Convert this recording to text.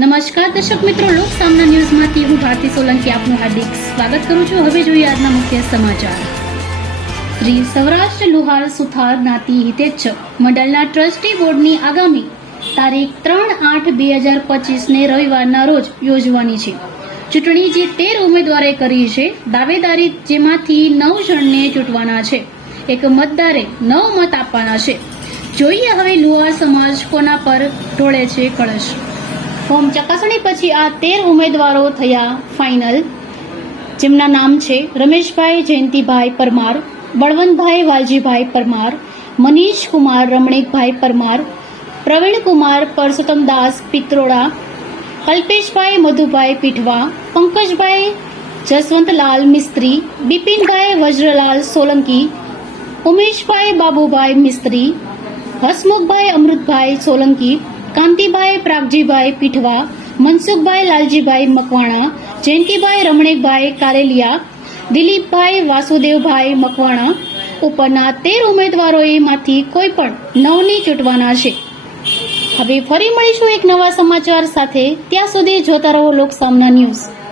નમસ્કાર દર્શક મિત્રો, લોક સામના ન્યૂઝમાંથી હું ભારતી સોલંકી આપનું હાર્દિક સ્વાગત કરું છું। હવે જોઈએ આજના મુખ્ય સમાચાર। શ્રી સૌરાષ્ટ્ર લુહાર સુથાર જ્ઞાતિ હિતેચ્છક મંડળના ટ્રસ્ટી બોર્ડની આગામી તારીખ 3/8/2025ને રવિવારના રોજ યોજવાની છે। ચૂંટણી જે 13 ઉમેદવારે કરી છે, દાવેદારી જેમાંથી 9 જણને ચૂંટવાના છે। એક મતદારે 9 મત આપવાના છે। જોઈએ હવે લુહાર સમાજ કોના પર ઢોળે છે કળશ। ફોર્મ ચકાસણી પછી આ 13 ઉમેદવારો થયા ફાઇનલ, જેમના નામ છે રમેશભાઈ જયંતિભાઈ પરમાર, બળવંતભાઈ વાલજીભાઈ પરમાર, મનીષ કુમાર રમણીકભાઈ પરમાર, પ્રવીણકુમાર પરસોત્તમદાસ પિત્રોડા, કલ્પેશભાઈ મધુભાઈ પીઠવા, પંકજભાઈ જસવંતલાલ મિસ્ત્રી, બિપિનભાઈ વજ્રલાલ સોલંકી, ઉમેશભાઈ બાબુભાઈ મિસ્ત્રી, હસમુખભાઈ અમૃતભાઈ સોલંકી, કાંતિભાઈ પ્રાગજીભાઈ પીઠવા, મનસુખભાઈ લાલજીભાઈ મકવાણા, જયંતિભાઈ રમણીકભાઈ કારેલિયા, દિલીપભાઈ વાસુદેવભાઈ મકવાણા ઉપરના 13 ઉમેદવારોમાંથી કોઈ પણ 9ની ચૂંટવાના છે। હવે ફરી મળીશું એક નવા સમાચાર સાથે। ત્યાં સુધી જોતા રહો લોક સામના ન્યૂઝ।